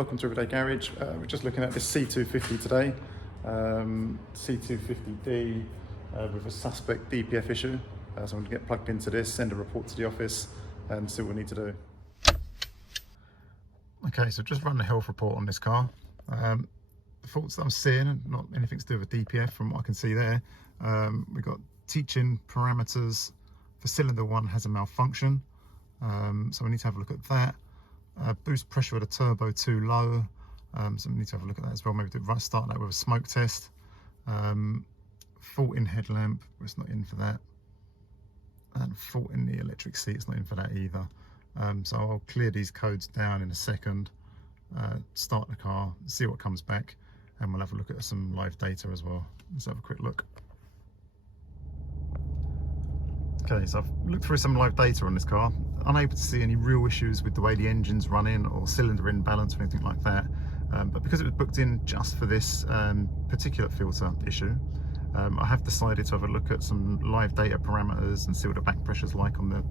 welcome to Everyday Garage. We're just looking at this C250 today, C250D with a suspect DPF issue. So I'm going to get plugged into this, send a report to the office and see what we need to do. Okay, so just run the health report on this car. The faults that I'm seeing, not anything to do with DPF from what I can see there. We've got teaching parameters for cylinder 1 has a malfunction, so we need to have a look at that. Boost pressure of the turbo too low, so we need to have a look at that as well. Maybe start that with a smoke test. Fault in headlamp, it's not in for that, and fault in the electric seat, it's not in for that either. So I'll clear these codes down in a second, start the car, see what comes back, and we'll have a look at some live data as well. Let's have a quick look. Okay, so I've looked through some live data on this car, unable to see any real issues with the way the engine's running or cylinder imbalance or anything like that. But because it was booked in just for this particulate filter issue, I have decided to have a look at some live data parameters and see what the back pressure's like on the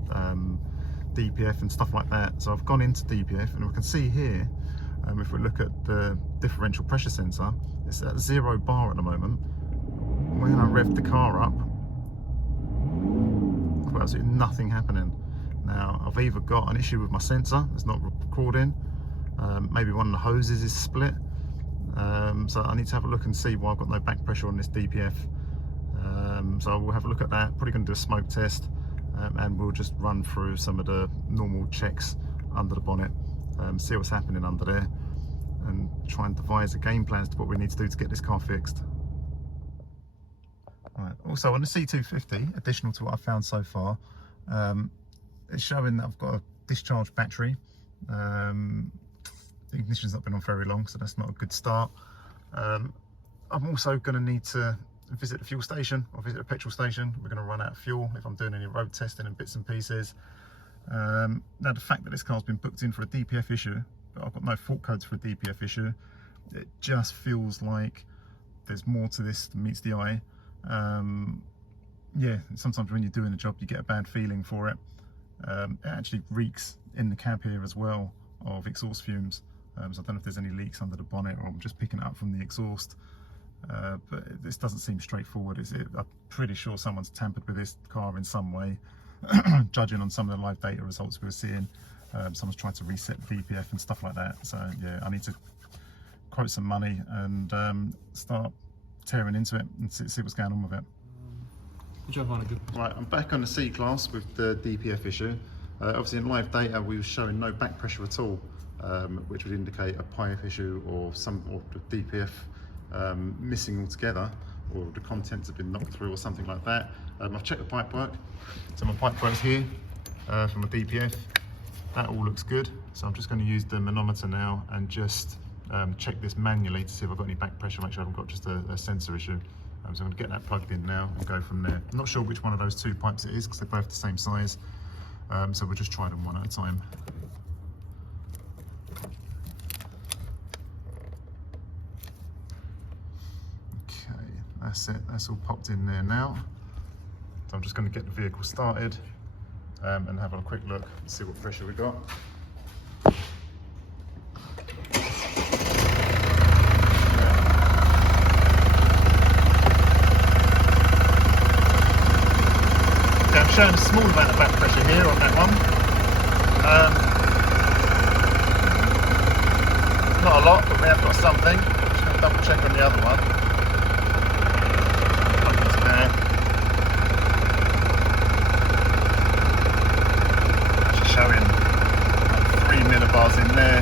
DPF and stuff like that. So I've gone into DPF and we can see here, if we look at the differential pressure sensor, it's at 0 bar at the moment. When I rev the car up, I've got absolutely nothing happening. Now I've either got an issue with my sensor, it's not recording, maybe one of the hoses is split, so I need to have a look and see why I've got no back pressure on this DPF. So we'll have a look at that, probably going to do a smoke test, and we'll just run through some of the normal checks under the bonnet, see what's happening under there, and try and devise a game plan as to what we need to do to get this car fixed. Right. Also on the C250, additional to what I've found so far, it's showing that I've got a discharged battery. The ignition's not been on very long, so that's not a good start. I'm also going to need to visit the fuel station or visit a petrol station. We're going to run out of fuel if I'm doing any road testing and bits and pieces. Now the fact that this car's been booked in for a DPF issue, but I've got no fault codes for a DPF issue, it just feels like there's more to this than meets the eye. Yeah, sometimes when you're doing a job you get a bad feeling for it. It actually reeks in the cab here as well of exhaust fumes, so I don't know if there's any leaks under the bonnet or I'm just picking it up from the exhaust, but this doesn't seem straightforward. I'm pretty sure someone's tampered with this car in some way, judging on some of the live data results we were seeing. Someone's tried to reset DPF and stuff like that, so yeah, I need to quote some money and start tearing into it and see what's going on with it. Good job, manager. Right, I'm back on the C-Class with the DPF issue. Obviously in live data we were showing no back pressure at all, which would indicate a pipe issue or the DPF missing altogether, or the contents have been knocked through or something like that. I've checked the pipe work. So my pipe work's here from a DPF. That all looks good. So I'm just going to use the manometer now and just check this manually to see if I've got any back pressure, make sure I haven't got just a sensor issue. So I'm going to get that plugged in now and go from there. I'm not sure which one of those two pipes it is because they're both the same size, so we'll just try them one at a time. Okay, that's it, that's all popped in there now. So I'm just going to get the vehicle started and have a quick look and see what pressure we got. Showing a small amount of back pressure here on that one. Not a lot, but we have got something. Just going to double check on the other one. Nothing's there. Just showing like 3 millibars in there.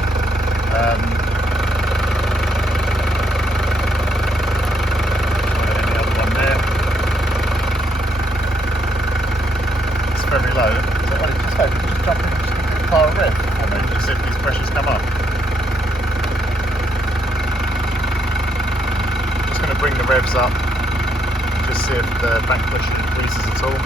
Very low, so I just hope you just jump in and just give the car a rev, and then just see if these pressures come up. Just going to bring the revs up, just see if the back pressure increases at all.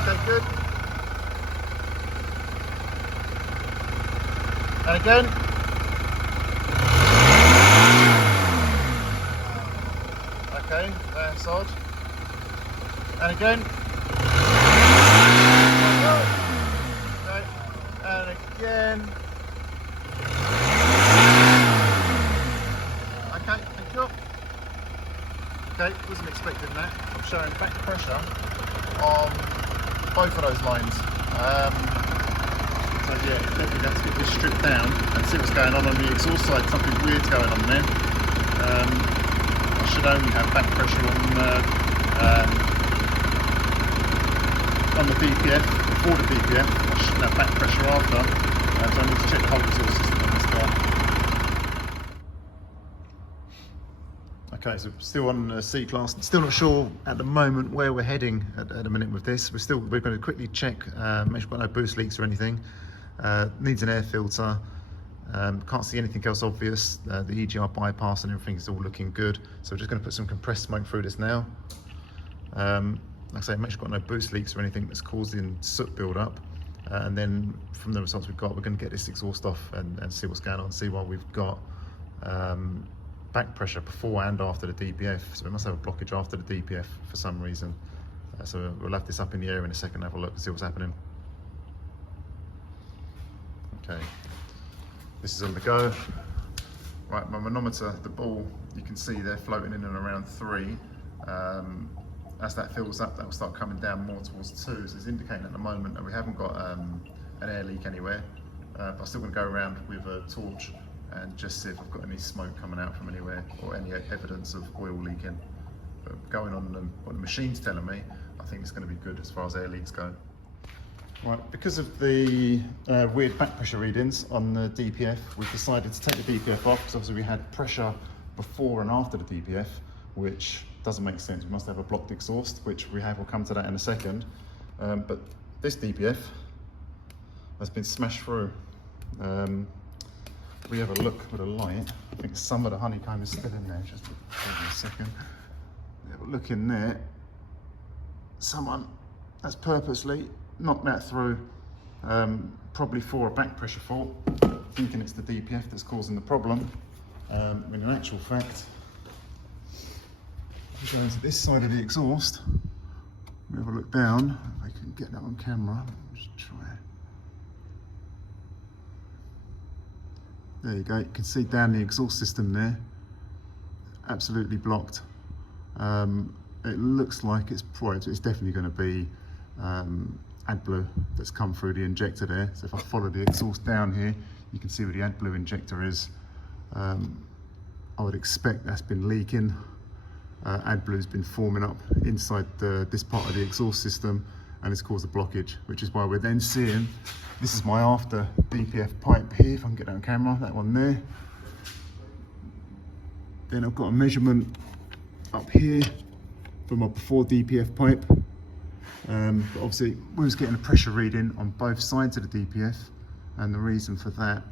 Okay, good. And again. Okay, that's odd. And again. Okay. And again. Okay, thank you. Okay, wasn't expecting that. I'm showing back pressure on both of those lines. So yeah, definitely have to get this stripped down and see what's going on the exhaust side. Something weird's going on there. I should only have back pressure on the DPF, before the DPF. I shouldn't have back pressure after. So I need to check the whole exhaust system on this car. Okay, so still on C-Class. Still not sure at the moment where we're heading at a minute with this. We're going to quickly check, make sure we've got no boost leaks or anything. Needs an air filter. Can't see anything else obvious. The EGR bypass and everything is all looking good. So we're just going to put some compressed smoke through this now. Like I say, make sure we've got no boost leaks or anything that's causing soot build up. And then from the results we've got, we're going to get this exhaust off and see what's going on, see why we've got back pressure before and after the DPF. So we must have a blockage after the DPF for some reason. So we'll have this up in the air in a second, have a look and see what's happening. Okay, this is on the go. Right, my manometer, the ball, you can see they're floating in and around 3. As that fills up, that will start coming down more towards 2. So it's indicating at the moment that we haven't got an air leak anywhere. But I'm still going to go around with a torch and just see if I've got any smoke coming out from anywhere or any evidence of oil leaking. But going on what the machine's telling me, I think it's going to be good as far as air leaks go. Right, because of the weird back pressure readings on the DPF, we've decided to take the DPF off because obviously we had pressure before and after the DPF, which doesn't make sense. We must have a blocked exhaust, which we have. We'll come to that in a second. But this DPF has been smashed through. We have a look with a light. I think some of the honeycomb is still in there. Just give me a second. We have a look in there. Someone has purposely knocked that through, probably for a back pressure fault, thinking it's the DPF that's causing the problem. When in actual fact, if we go into this side of the exhaust, we have a look down. If I can get that on camera, just try. There you go, you can see down the exhaust system there, absolutely blocked. It looks like it's definitely going to be AdBlue that's come through the injector there. So if I follow the exhaust down here, you can see where the AdBlue injector is. I would expect that's been leaking. AdBlue's been forming up inside this part of the exhaust system, and it's caused a blockage, which is why we're then seeing, this is my after DPF pipe here, if I can get that on camera, that one there. Then I've got a measurement up here for my before DPF pipe. But obviously we was getting a pressure reading on both sides of the DPF, and the reason for that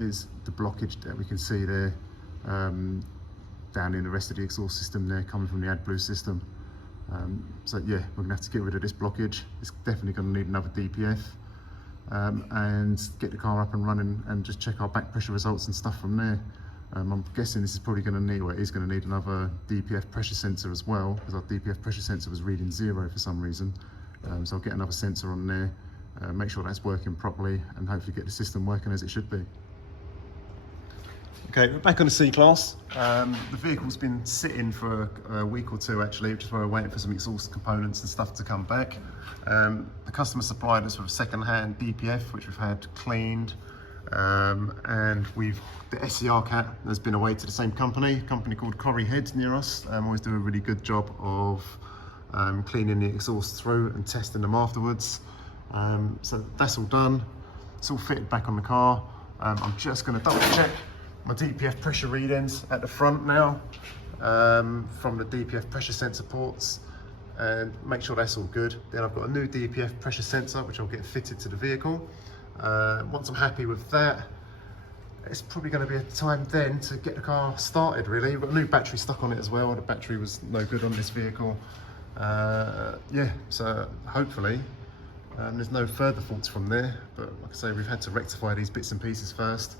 is the blockage that we can see there, down in the rest of the exhaust system there, coming from the AdBlue system. So yeah, we're gonna have to get rid of this blockage. It's definitely gonna need another DPF, and get the car up and running and just check our back pressure results and stuff from there. I'm guessing this is probably going to need, well, it is going to need another DPF pressure sensor as well, because our DPF pressure sensor was reading 0 for some reason. So I'll get another sensor on there, make sure that's working properly, and hopefully get the system working as it should be. Okay, we're back on the C-Class. The vehicle's been sitting for a week or 2 actually, which is why we're waiting for some exhaust components and stuff to come back. The customer supplied us with a second-hand DPF, which we've had cleaned. And the SCR cat has been away to the same company, a company called Corrie Head near us. Always do a really good job of cleaning the exhaust through and testing them afterwards. So that's all done. It's all fitted back on the car. I'm just going to double check my DPF pressure readings at the front now, from the DPF pressure sensor ports, and make sure that's all good. Then I've got a new DPF pressure sensor which I'll get fitted to the vehicle. Once I'm happy with that, it's probably going to be a time then to get the car started really. We've got a new battery stuck on it as well. The battery was no good on this vehicle. Yeah, so hopefully there's no further faults from there, but like I say, we've had to rectify these bits and pieces first,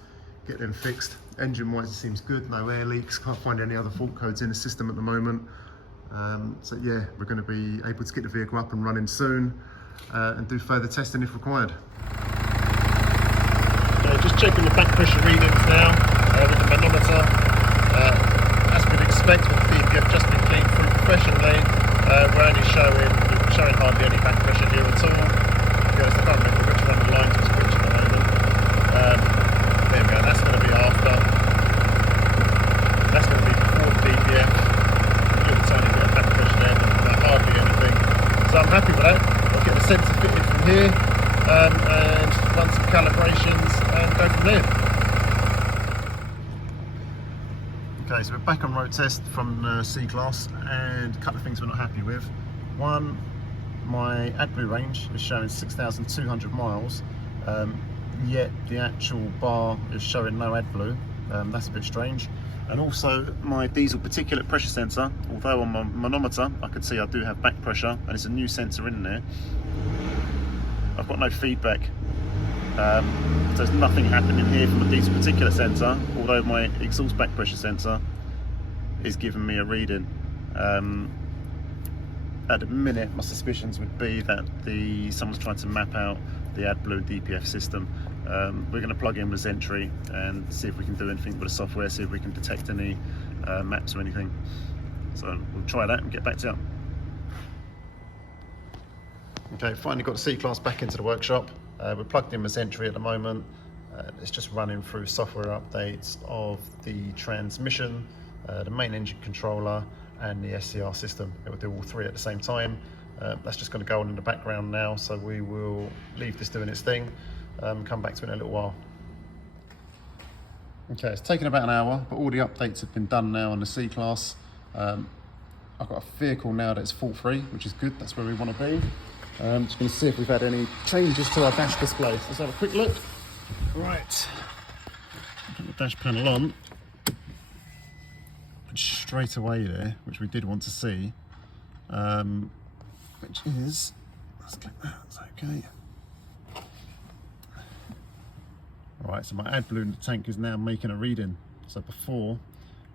get them fixed. Engine wise it seems good, no air leaks, can't find any other fault codes in the system at the moment. So yeah, we're going to be able to get the vehicle up and running soon and do further testing if required. Just checking the back pressure readings now with the manometer. As we'd expect with the DPF just been cleaned through professionally, we're only showing hardly any back pressure here at all. I can't remember which one the lines was which at the moment. There we go, that's going to be after. That's going to be before the DPF. A little tiny bit of back pressure there, but hardly anything. So I'm happy with that. I'll get the sensor fitted from here and run some calibrations and go from there. Okay, so we're back on road test from C-Class, and a couple of things we're not happy with. One, my AdBlue range is showing 6,200 miles, yet the actual bar is showing no AdBlue. That's a bit strange. And also my diesel particulate pressure sensor, although on my manometer I can see I do have back pressure and it's a new sensor in there, I've got no feedback. So there's nothing happening here from a diesel particulate sensor, although my exhaust back pressure sensor is giving me a reading. At the minute, my suspicions would be that someone's trying to map out the AdBlue DPF system. We're going to plug in with Zentry and see if we can do anything with the software, see if we can detect any maps or anything. So we'll try that and get back to you. Okay, finally got the C-Class back into the workshop. We're plugged in with Zentry at the moment. It's just running through software updates of the transmission, the main engine controller and the SCR system. It will do all three at the same time. That's just going to go on in the background now, so we will leave this doing its thing, come back to it in a little while. Okay, it's taken about an hour, but all the updates have been done now on the C-Class. I've got a vehicle now that's fault-free, which is good. That's where we want to be. Just going to see if we've had any changes to our dash display. Let's have a quick look. Right, put the dash panel on. Straight away there, which we did want to see, which is, let's get that, that's okay. Right, so my AdBlue in the tank is now making a reading. So before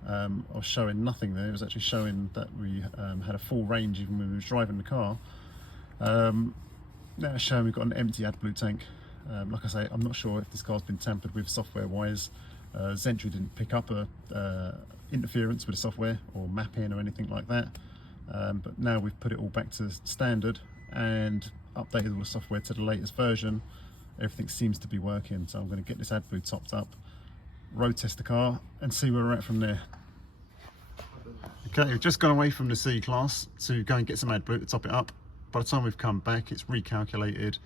I was showing nothing there, it was actually showing that we had a full range even when we was driving the car. Now it's showing we've got an empty AdBlue tank. Like I say, I'm not sure if this car's been tampered with software wise. Zentry didn't pick up a interference with the software or mapping or anything like that, but now we've put it all back to standard and updated all the software to the latest version. Everything seems to be working, so I'm going to get this AdBlue topped up, road test the car and see where we're at from there. Okay, we've just gone away from the C-Class to go and get some AdBlue to top it up. By the time we've come back, it's recalculated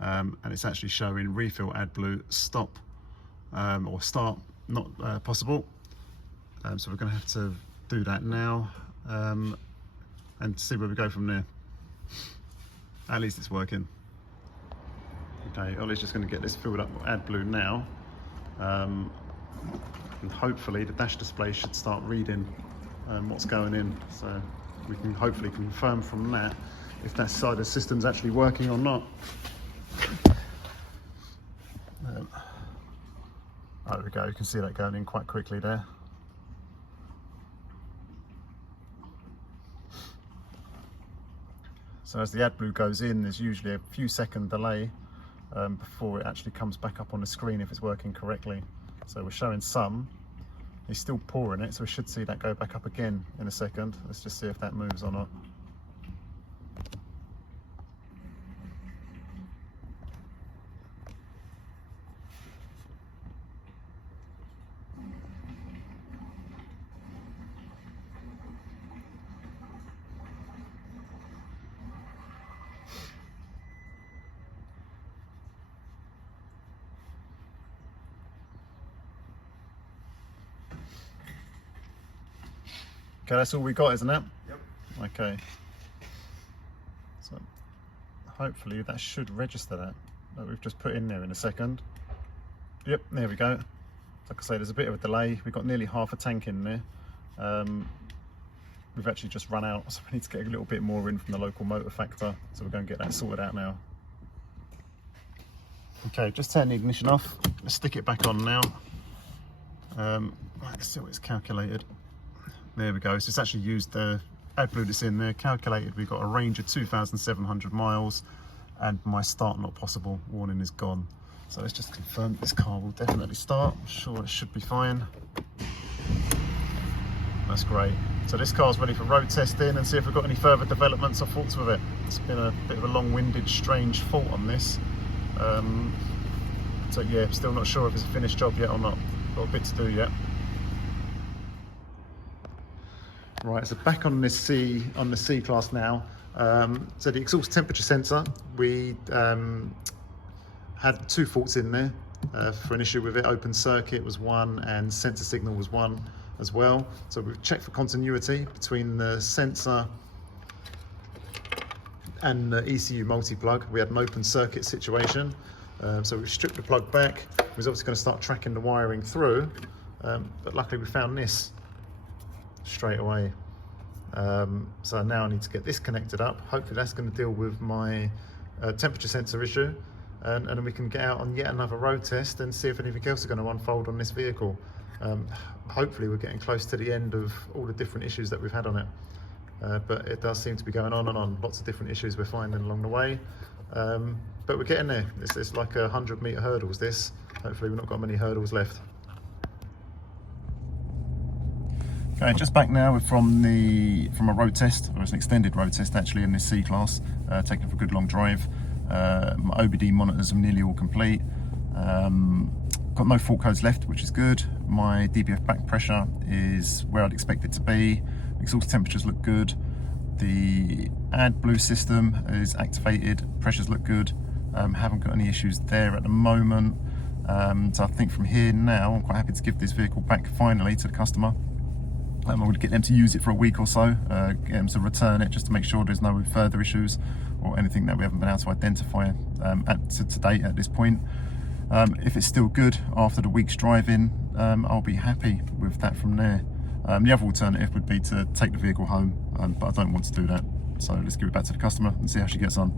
and it's actually showing refill AdBlue stop or start not possible. So we're going to have to do that now and see where we go from there. At least it's working. Okay, Ollie's just going to get this filled up with AdBlue now, and hopefully the dash display should start reading what's going in, so we can hopefully confirm from that if that side of the system's actually working or not. There we go, you can see that going in quite quickly there. So as the AdBlue goes in, there's usually a few second delay before it actually comes back up on the screen if it's working correctly. So we're showing some, he's still pouring it, so we should see that go back up again in a second. Let's just see if that moves or not. Okay, that's all we got, isn't it? Yep. Okay. So hopefully that should register that we've just put in there in a second. Yep, there we go. Like I say, there's a bit of a delay. We've got nearly half a tank in there. We've actually just run out, so we need to get a little bit more in from the local motor factor. So we're going to get that sorted out now. Okay, just turn the ignition off. Let's stick it back on now. Let's see what it's calculated. There we go. So it's actually used the AdBlue that's in there, calculated we've got a range of 2,700 miles, and my start not possible warning is gone. So let's just confirm this car will definitely start. I'm sure it should be fine. That's great. So this car's ready for road testing and see if we've got any further developments or faults with it. It's been a bit of a long-winded, strange fault on this. So yeah, still not sure if it's a finished job yet or not. Got a bit to do yet. Right, so back on this C class now. So the exhaust temperature sensor, we had 2 faults in there for an issue with it. Open circuit was one and sensor signal was one as well. So we've checked for continuity between the sensor and the ECU multi-plug. We had an open circuit situation. So we've stripped the plug back. We was obviously going to start tracking the wiring through, but luckily we found this straight away. So now I need to get this connected up. Hopefully that's going to deal with my temperature sensor issue, and then we can get out on yet another road test and see if anything else is going to unfold on this vehicle. Hopefully we're getting close to the end of all the different issues that we've had on it, but it does seem to be going on and on. Lots of different issues we're finding along the way, but we're getting there. It's like 100-meter hurdles this. Hopefully we've not got many hurdles left. Okay, just back now from a road test, or it's an extended road test actually in this C class, taken for a good long drive. My OBD monitors are nearly all complete. Got no fault codes left, which is good. My Dpf back pressure is where I'd expect it to be. Exhaust temperatures look good. The AdBlue system is activated. Pressures look good. Haven't got any issues there at the moment. So I think from here now, I'm quite happy to give this vehicle back finally to the customer. I would get them to use it for a week or so, get them to return it just to make sure there's no further issues or anything that we haven't been able to identify to date at this point. If it's still good after the week's driving, I'll be happy with that from there. The other alternative would be to take the vehicle home, but I don't want to do that. So let's give it back to the customer and see how she gets on.